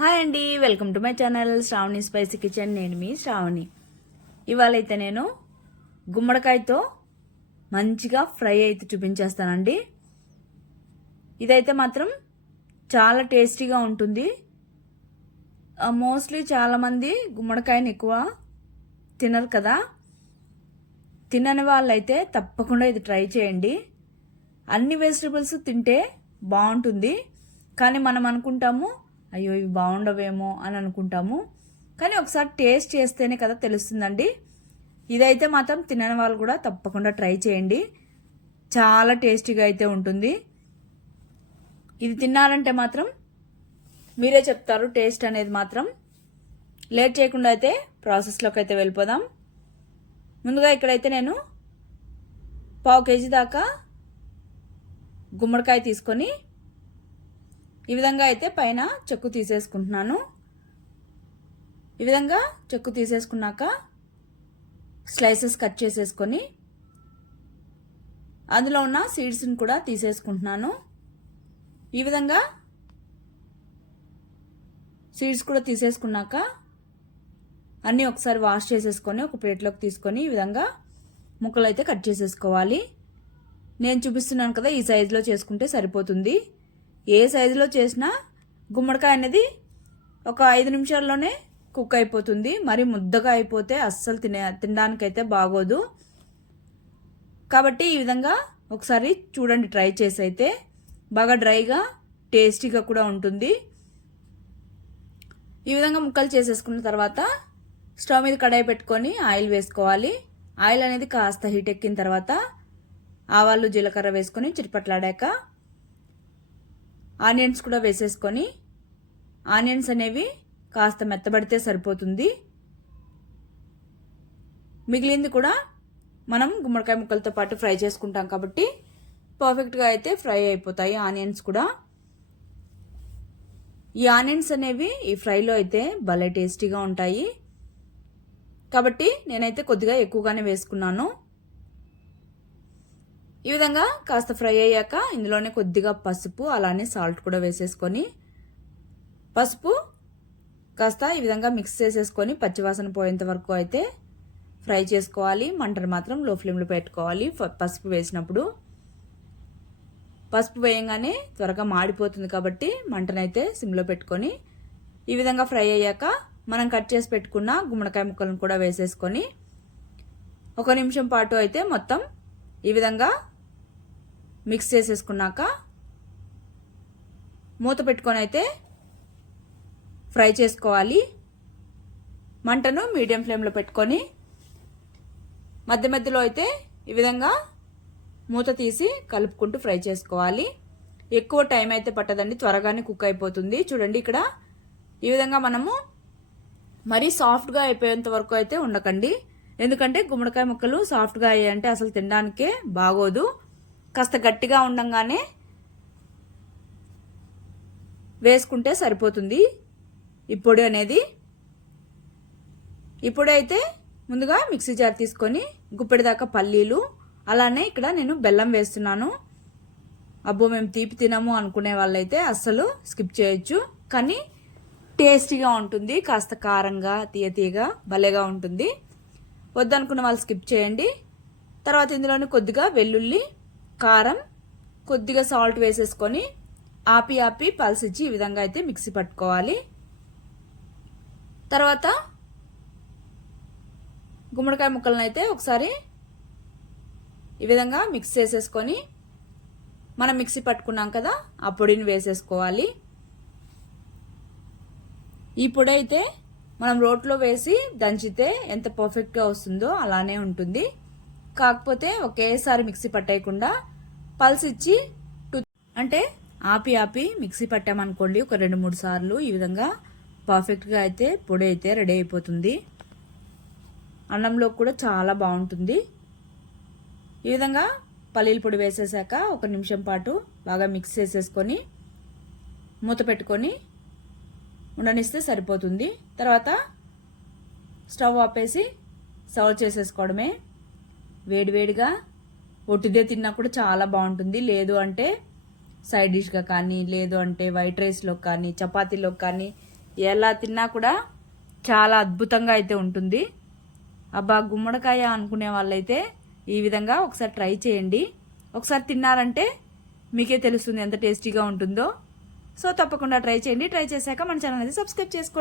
Hi అండి, welcome to my channel Shravani spicy kitchen. నేను మీ శ్రావణి. ఇవాళైతే నేను గుమ్మడికాయతో మంచిగా ఫ్రై అయితే చూపించేస్తానండి. ఇదైతే మాత్రం చాలా టేస్టీగా ఉంటుంది. మోస్ట్లీ చాలామంది గుమ్మడికాయని ఎక్కువ తినరు కదా. తినని వాళ్ళైతే తప్పకుండా ఇది ట్రై చేయండి. అన్ని వెజిటబుల్స్ తింటే బాగుంటుంది, కానీ మనం అనుకుంటాము అయ్యో ఇవి బాగుండవేమో అని అనుకుంటాము, కానీ ఒకసారి టేస్ట్ చేస్తేనే కదా తెలుస్తుందండి. ఇదైతే మాత్రం తినని వాళ్ళు కూడా తప్పకుండా ట్రై చేయండి. చాలా టేస్టీగా అయితే ఉంటుంది. ఇది తిన్నారంటే మాత్రం మీరే చెప్తారు టేస్ట్ అనేది మాత్రం. లేట్ చేయకుండా అయితే ప్రాసెస్లోకి అయితే వెళ్ళిపోదాం. ముందుగా ఇక్కడైతే నేను 1/2 కేజీ దాకా గుమ్మడికాయ తీసుకొని ఈ విధంగా అయితే పైన చెక్కు తీసేసుకుంటున్నాను. ఈ విధంగా చెక్కు తీసేసుకున్నాక స్లైసెస్ కట్ చేసేసుకొని అందులో ఉన్న సీడ్స్ని కూడా తీసేసుకుంటున్నాను. ఈ విధంగా సీడ్స్ కూడా తీసేసుకున్నాక అన్నీ ఒకసారి వాష్ చేసేసుకొని ఒక ప్లేట్లోకి తీసుకొని ఈ విధంగా ముక్కలు అయితే కట్ చేసేసుకోవాలి. నేను చూపిస్తున్నాను కదా, ఈ సైజులో చేసుకుంటే సరిపోతుంది. ఏ సైజులో చేసినా గుమ్మడికాయ అనేది ఒక 5 నిమిషాల్లోనే కుక్ అయిపోతుంది. మరి ముద్దగా అయిపోతే అస్సలు తినడానికైతే బాగోదు. కాబట్టి ఈ విధంగా ఒకసారి చూడండి, ట్రై చేసి అయితే బాగా డ్రైగా టేస్టీగా కూడా ఉంటుంది. ఈ విధంగా ముక్కలు చేసేసుకున్న తర్వాత స్టవ్ మీద కడాయి పెట్టుకొని ఆయిల్ వేసుకోవాలి. ఆయిల్ అనేది కాస్త హీట్ ఎక్కిన తర్వాత ఆవాలు జీలకర్ర వేసుకొని చిటపట్లాడాక ఆనియన్స్ కూడా వేసేసుకొని ఆనియన్స్ అనేవి కాస్త మెత్తబడితే సరిపోతుంది. మిగిలింది కూడా మనం గుమ్మడికాయ ముక్కలతో పాటు ఫ్రై చేసుకుంటాం కాబట్టి పర్ఫెక్ట్గా అయితే ఫ్రై అయిపోతాయి ఆనియన్స్ కూడా. ఈ ఆనియన్స్ అనేవి ఈ ఫ్రైలో అయితే భలే టేస్టీగా ఉంటాయి కాబట్టి నేనైతే కొద్దిగా ఎక్కువగానే వేసుకున్నాను. ఈ విధంగా కాస్త ఫ్రై అయ్యాక ఇందులోనే కొద్దిగా పసుపు అలానే సాల్ట్ కూడా వేసేసుకొని పసుపు కాస్త ఈ విధంగా మిక్స్ చేసేసుకొని పచ్చివాసన పోయేంత వరకు అయితే ఫ్రై చేసుకోవాలి. మంటను మాత్రం లో ఫ్లేమ్లో పెట్టుకోవాలి. పసుపు వేసినప్పుడు పసుపు వేయంగానే త్వరగా మాడిపోతుంది కాబట్టి మంటనైతే సిమ్లో పెట్టుకొని ఈ విధంగా ఫ్రై అయ్యాక మనం కట్ చేసి పెట్టుకున్న గుమ్మడికాయ ముక్కలను కూడా వేసేసుకొని 1 నిమిషం పాటు అయితే మొత్తం ఈ విధంగా మిక్స్ చేసేసుకున్నాక మూత పెట్టుకొని అయితే ఫ్రై చేసుకోవాలి. మంటను మీడియం ఫ్లేమ్లో పెట్టుకొని మధ్య మధ్యలో అయితే ఈ విధంగా మూత తీసి కలుపుకుంటూ ఫ్రై చేసుకోవాలి. ఎక్కువ టైం అయితే పట్టదండి, త్వరగానే కుక్ అయిపోతుంది. చూడండి ఇక్కడ ఈ విధంగా మనము మరీ సాఫ్ట్గా అయిపోయేంత వరకు అయితే ఉండకండి, ఎందుకంటే గుమ్మడికాయ ముక్కలు సాఫ్ట్గా అయ్యాయంటే అసలు తినడానికే బాగోదు. కాస్త గట్టిగా ఉండంగానే వేసుకుంటే సరిపోతుంది ఈ పొడి అనేది. ఈ పొడి అయితే ముందుగా మిక్సీ జార్ తీసుకొని గుప్పెడిదాకా పల్లీలు అలానే ఇక్కడ నేను బెల్లం వేస్తున్నాను. అబ్బో మేము తీపి తినము అనుకునే వాళ్ళైతే అస్సలు స్కిప్ చేయొచ్చు, కానీ టేస్టీగా ఉంటుంది. కాస్త కారంగా తీయగా భలేగా ఉంటుంది. వద్దనుకున్న వాళ్ళు స్కిప్ చేయండి. తర్వాత ఇందులోనే కొద్దిగా వెల్లుల్లి, కారం, కొద్దిగా సాల్ట్ వేసేసుకొని ఆపి పల్సిచ్చి ఈ విధంగా అయితే మిక్సీ పట్టుకోవాలి. తర్వాత గుమ్మడికాయ ముక్కలను అయితే ఒకసారి ఈ విధంగా మిక్స్ చేసేసుకొని మనం మిక్సీ పట్టుకున్నాం కదా ఆ పొడిని వేసేసుకోవాలి. ఈ పొడి అయితే మనం రోట్లో వేసి దంచితే ఎంత పర్ఫెక్ట్గా వస్తుందో అలానే ఉంటుంది. కాకపోతే ఒకేసారి మిక్సీ పట్టేయకుండా పల్స్ ఇచ్చి అంటే ఆపి మిక్సీ పట్టామనుకోండి ఒక 2-3 సార్లు ఈ విధంగా పర్ఫెక్ట్గా అయితే పొడి అయితే రెడీ అయిపోతుంది. అన్నంలో కూడా చాలా బాగుంటుంది. ఈ విధంగా పల్లీల పొడి వేసేసాక 1 నిమిషం పాటు బాగా మిక్స్ చేసేసుకొని మూత పెట్టుకొని ఉండనిస్తే సరిపోతుంది. తర్వాత స్టవ్ ఆపేసి సర్వ్ చేసేసుకోవడమే. వేడివేడిగా ఒట్టిదే తిన్నా కూడా చాలా బాగుంటుంది. లేదు అంటే సైడ్ డిష్గా కానీ, లేదు అంటే వైట్ రైస్లో కానీ, చపాతీలో కానీ ఎలా తిన్నా కూడా చాలా అద్భుతంగా అయితే ఉంటుంది. అబ్బా గుమ్మడికాయ అనుకునే వాళ్ళైతే ఈ విధంగా ఒకసారి ట్రై చేయండి. ఒకసారి తిన్నారంటే మీకే తెలుస్తుంది ఎంత టేస్టీగా ఉంటుందో. సో తప్పకుండా ట్రై చేయండి. ట్రై చేశాక మన ఛానల్ అనేది సబ్స్క్రైబ్ చేసుకోండి.